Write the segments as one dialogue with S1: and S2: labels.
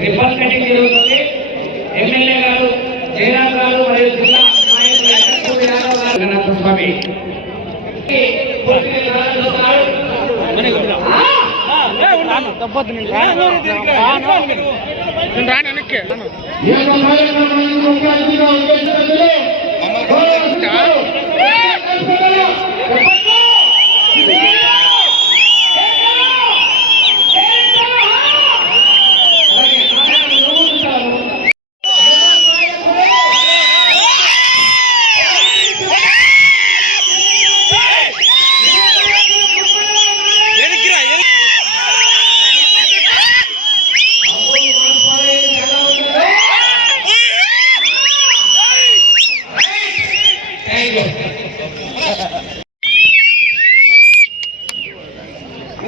S1: Refer cutting జరుగుతుంది MLA గారు జయరామ్ గారు మరియు జిల్లా నాయకులు స్వామి రాను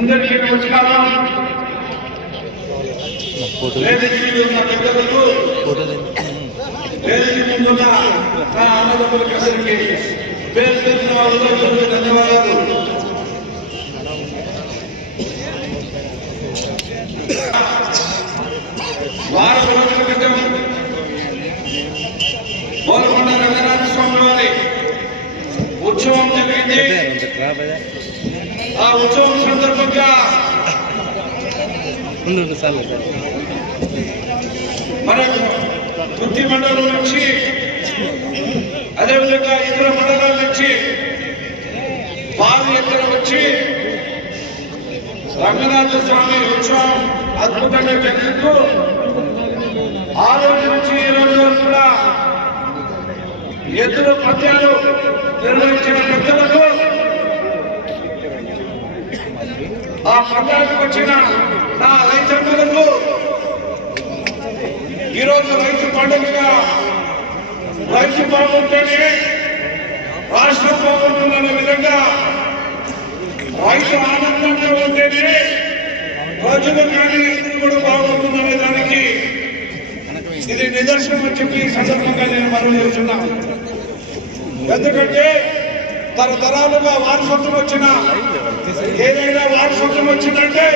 S1: ముఖ్య అతిథిగా వచ్చేసినటువంటి
S2: అందరికీ నమస్కారం వేదికలు ఉన్న నా అన్నదమ్ములకి అందరికీ పేరు ధన్యవాదాలు వారం రోజుల క్రితం గోల్కొండ రంగనాథ స్వామి వారి ఉత్సవం జరిగింది ఆ ఉత్సవం సందర్భంగా మన వృత్తి మండలం నుంచి అదేవిధంగా ఇతర మండలాల నుంచి భారీ ఎత్తున వచ్చి రంగనాథ స్వామి ఉత్సవం అద్భుతంగా జరిగింది. ఆ రోజు నుంచి ఈ రోజు వరకు కూడా ఎద్దుల పద్యాలు నిర్వహించిన పెద్దలకు ఆ పందాలకు వచ్చిన నా రైతన్నలకు ఈరోజు రైతు పండుగగా రైతు బాగుంటేనే రాష్ట్రం బాగుంటుందనే విధంగా రైతు ఆనందంగా ఉంటేనే ప్రజలు కానీ కూడా బాగుంటుందనే దానికి ఇది నిదర్శనం అని చెప్పి సందర్భంగా నేను మనం చేస్తున్నాను ఎందుకంటే తరతరాలుగా వారసత్వం వచ్చిన ఏదైనా వారసత్వం వచ్చిందంటే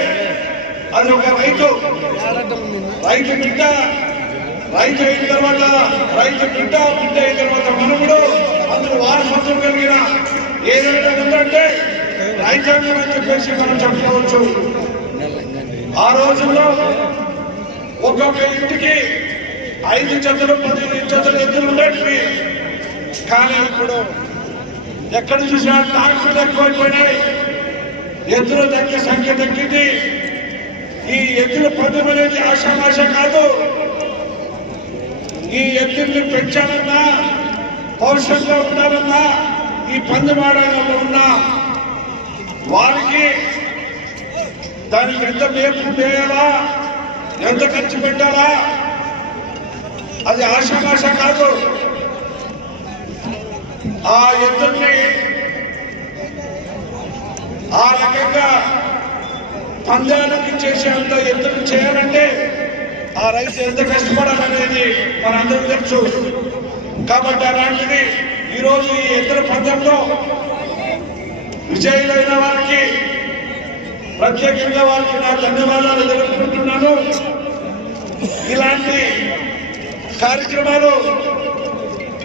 S2: అది ఒక రైతు. రైతు బిడ్డ రైతు అయిన తర్వాత రైతు బిడ్డ బిడ్డ అయిన తర్వాత మనముడు అందులో వారసత్వం కలిగిన ఏదైనా ఉందంటే రైతాంగం అని చెప్పేసి మనం చెప్పుకోవచ్చు. ఆ రోజుల్లో ఒక్కొక్క ఇంటికి ఐదు జతలు పది జతలు ఎద్దులు ఉండేటివి. కానీ ఇప్పుడు ఎక్కడ చూసినా ట్రాక్టర్లు ఎక్కువైపోయినాయి ఎద్దుల తగ్గే సంఖ్య తగ్గింది. ఈ ఎద్దుల పదం అనేది ఆశామాష కాదు. ఈ ఎద్దుల్ని పెంచాలన్నా పౌరుషంగా ఉండాలన్నా ఈ పందెం ఆడాలలో ఉన్నా వారికి దానికి ఎంత మేపు వేయాలా ఎంత ఖర్చు పెట్టాలా అది ఆశామాష కాదు. ఆ ఎద్దుల్ని ఆ రకంగా పంజానికి చేసేంత ఎత్తులు చేయాలంటే ఆ రైతు ఎంత కష్టపడాలనేది మనందరూ తెలుసు. కాబట్టి అలాంటిది ఈరోజు ఈ ఎత్తుల పందెంలో విజయులైన వారికి ప్రత్యేకంగా వారికి నా ధన్యవాదాలు తెలుపుకుంటున్నాను. ఇలాంటి కార్యక్రమాలు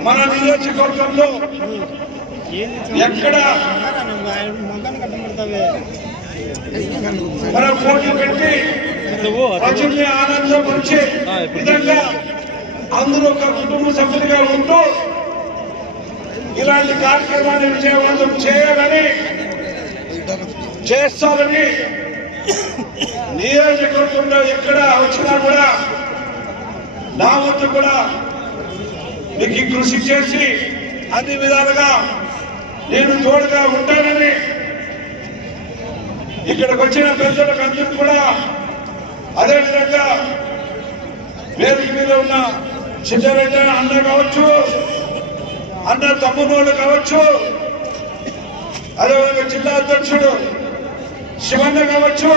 S2: మన నియోజకవర్గంలో ఎక్కడ మన పోటీ పెట్టి ప్రజల్ని ఆనందపరిచే విధంగా అందరూ ఒక కుటుంబ సభ్యులుగా ఉంటూ ఇలాంటి కార్యక్రమాన్ని విజయవంతం చేయాలని చేస్తారని నియోజకవర్గంలో ఎక్కడ వచ్చినా కూడా నా వంతు కూడా మీకు కృషి చేసి అన్ని విధాలుగా నేను తోడుగా ఉంటానని ఇక్కడికి వచ్చిన ప్రజలకు అందరూ కూడా అదేవిధంగా వేదిక మీద ఉన్న చిన్నరెడ్డి అన్న కావచ్చు అన్న తమ్ముడు కావచ్చు అదేవిధంగా జిల్లా అధ్యక్షుడు శివన్న కావచ్చు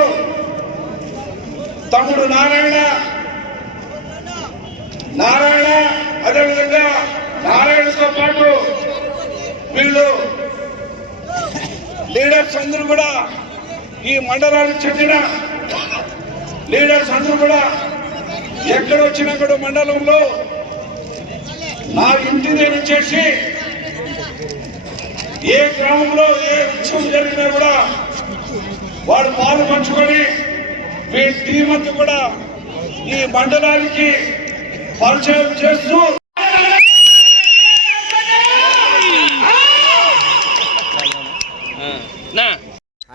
S2: తమ్ముడు నారాయణ నారాయణ అదేవిధంగా నారాయణతో పాటు వీళ్ళు లీడర్స్ అందరూ కూడా ఈ మండలానికి చెందిన లీడర్స్ అందరూ కూడా ఎక్కడ వచ్చినా కూడా మండలంలో నా ఇంటి దగ్గర చేసి ఏ గ్రామంలో ఏ ఉత్సవం జరిగినా కూడా వాడు పాలు పంచుకొని మీ టీం అంతా కూడా ఈ మండలానికి పరిచయం చేస్తూ